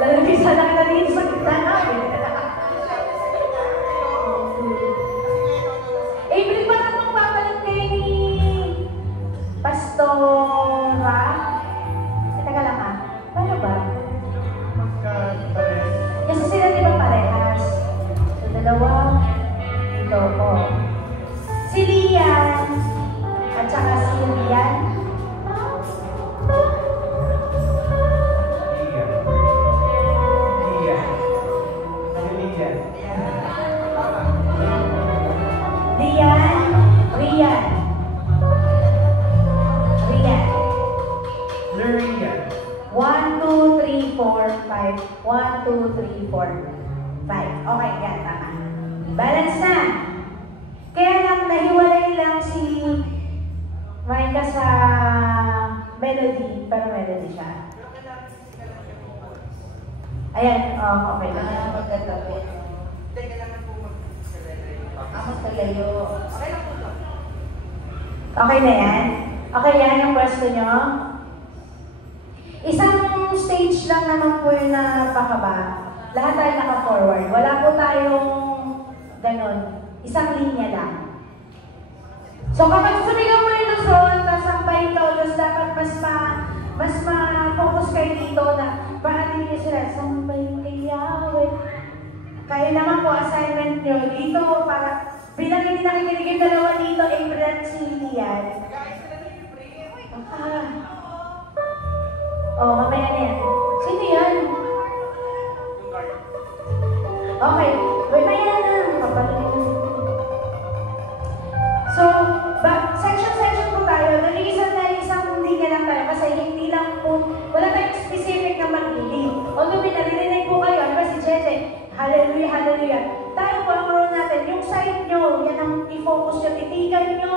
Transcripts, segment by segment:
Lalagisa lang na dito sa kita namin. April pa lang magpapalit kayo ni Pastora. Teka lang ha. Paano ba? Kasi sila di ba parehas? So, dalawa. Ito po. Si Lian. At saka si Lian. Rian. 1, 2, 3, 4, 5. 1, 2, 3, 4, 5. Okay, yan, tama. Balance na. Kaya lang, nahiwalay lang si Micah sa melody, pero melody siya. Ayan, okay lang. Maganda po. Hindi, kailangan po mag-mas kalayo. Okay lang po ito. Okay na yan? Okay yan yung pwesto nyo? Isang stage lang naman po yung napakaba. Lahat tayo naka-forward. Wala po tayong ganon. Isang linya lang. So kapag sumigaw mo yung Luzon, tapos ang baito, tapos dapat mas ma-focus kayo dito na paano nyo sila, sambay kayawe. Kayo naman po assignment nyo dito para bilang hindi nakikinig yung dalawa dito, April at Cindy yan. Oh, mamaya na yan. Sino yan? Okay. Wait, maya na. So, section po tayo. The reason na isang linya lang tayo kasi hindi lang po, wala tayong specific na mag-lead. Although pinaririnig po kayo, ano ba si Jeje? Hallelujah, hallelujah. Tayo po ang role natin. Yung side nyo, yan ang i-focus nyo, titigan nyo.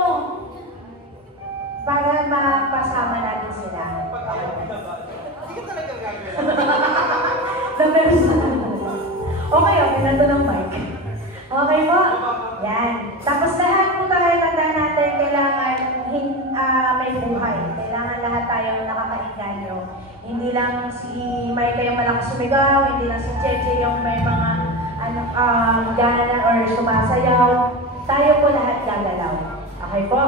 Para mapasama natin sila. Hindi ka talaga gagawin. Okay, nandun ang mic. Okay po? Yan. Tapos lahat po tayo, tandaan natin, kailangan may buhay. Kailangan lahat tayo nakakainganyo. Hindi lang si Micah yung malakas sumigaw, hindi lang si Cheche yung may mga gana or sumasayaw. Tayo po lahat gagalaw. Okay po?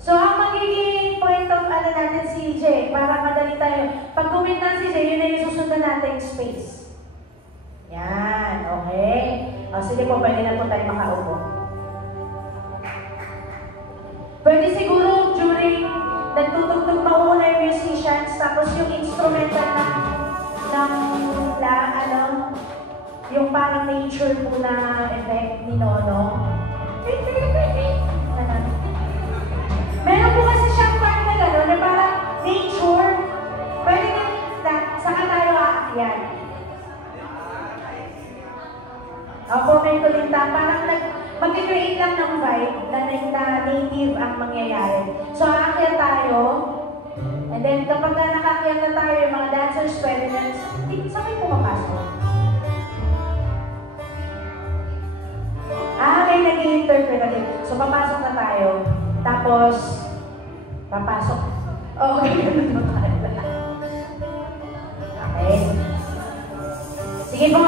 So, ang magiging point of natin CJ, para madali tayo. Pag gumit ng CJ, yun na yung susundan natin space. Yan, okay? O, sige po, pwede na po tayo makaupo. Pwede siguro during nagtutugtog mauna yung musicians, tapos yung instrumental yung parang nature po na effect ni Nono. Meron po kasi siyang part na gano'n, na parang nature, pwede na, saka tayo aakyat. Opo, may kulinta, parang mag-create lang ng vibe na native ang mangyayari. So, aakyat tayo, and then kapag nakakyat na tayo, yung mga dancers pwede na, saan kayo pumapasok? May nag-i-interpret. So, papasok na tayo. Tapos, papasok. Okay. Okay. Sige po.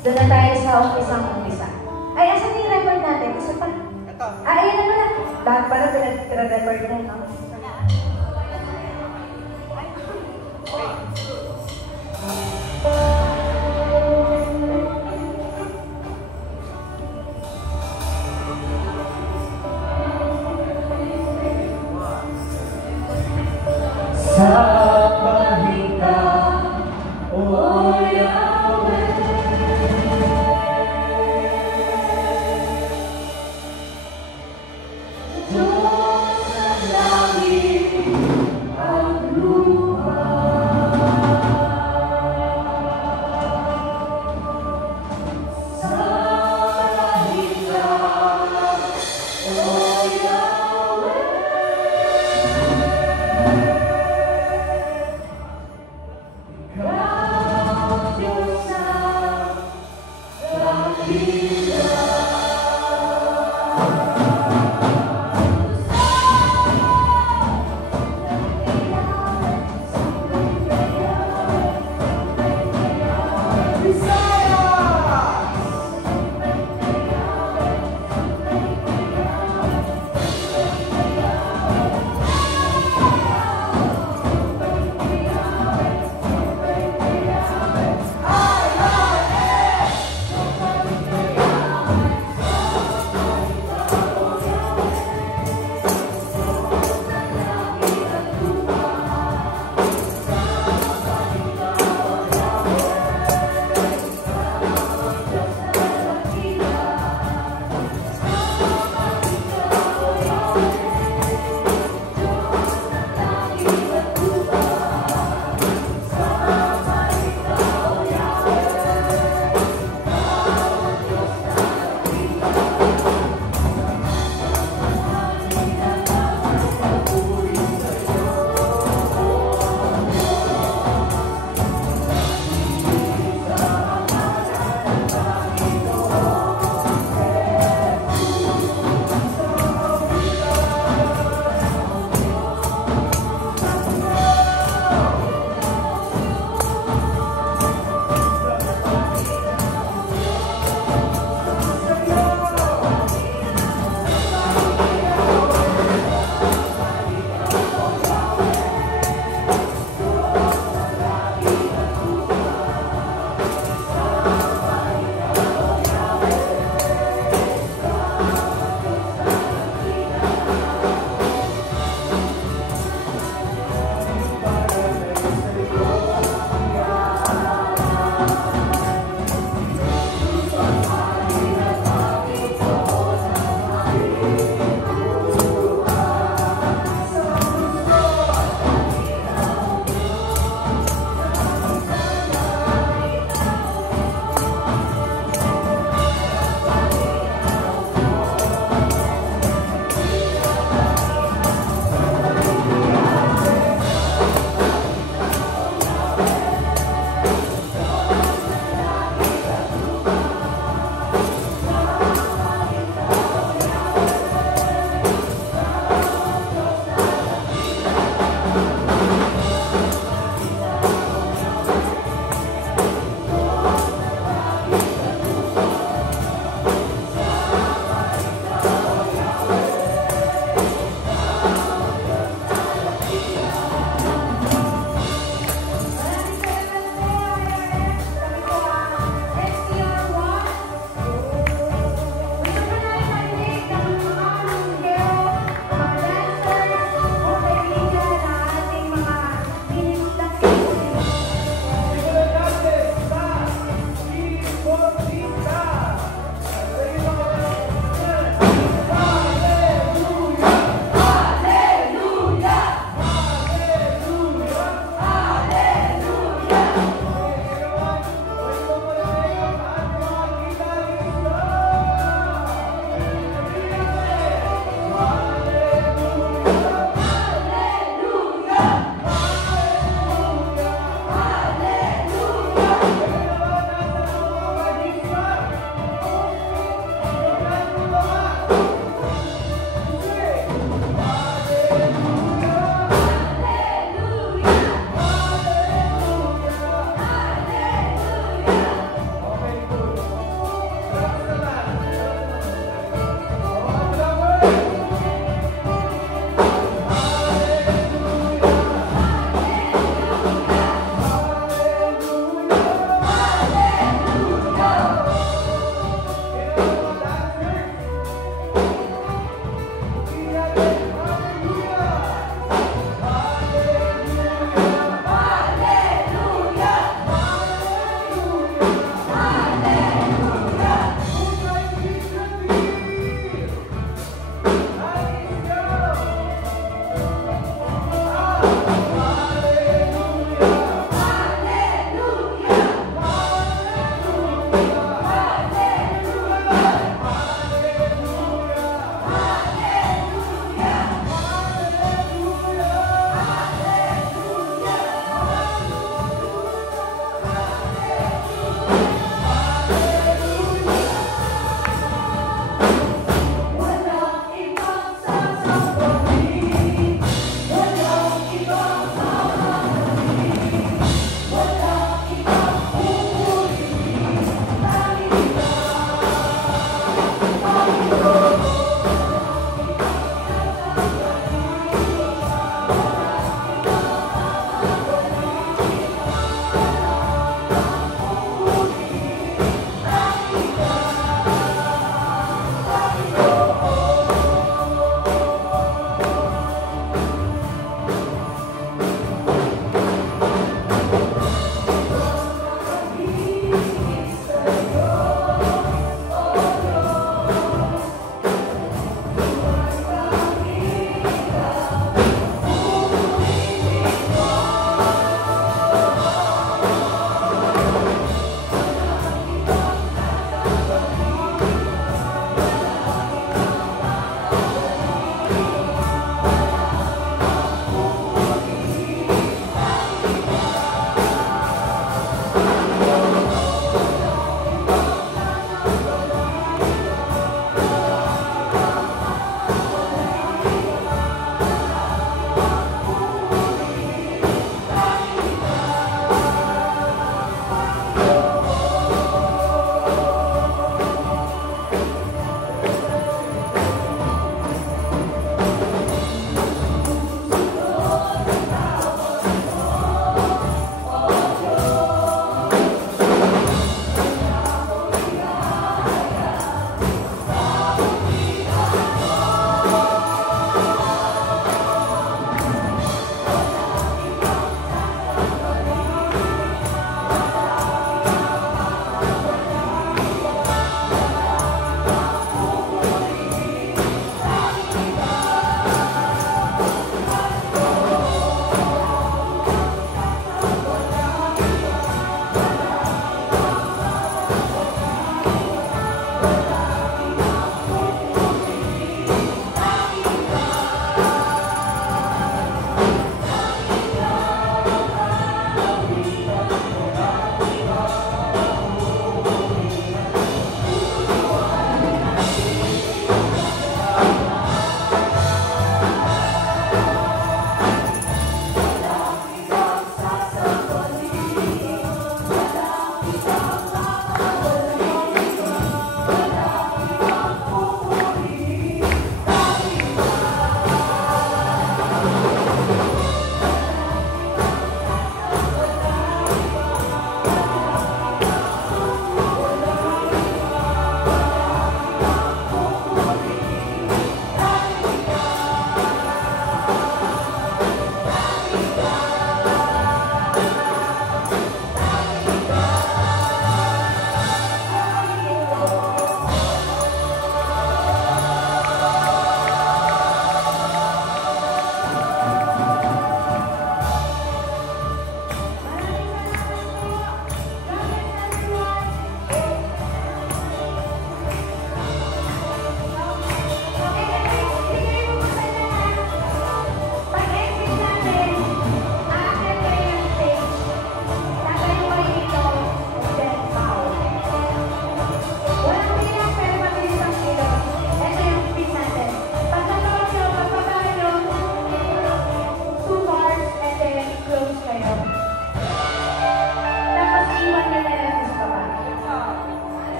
Doon na tayo sa umpisa. Ay, asan yung record natin? Isa pa? Ito. Ayan na pala. Lahat pala pinag-record na, no?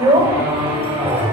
Yung?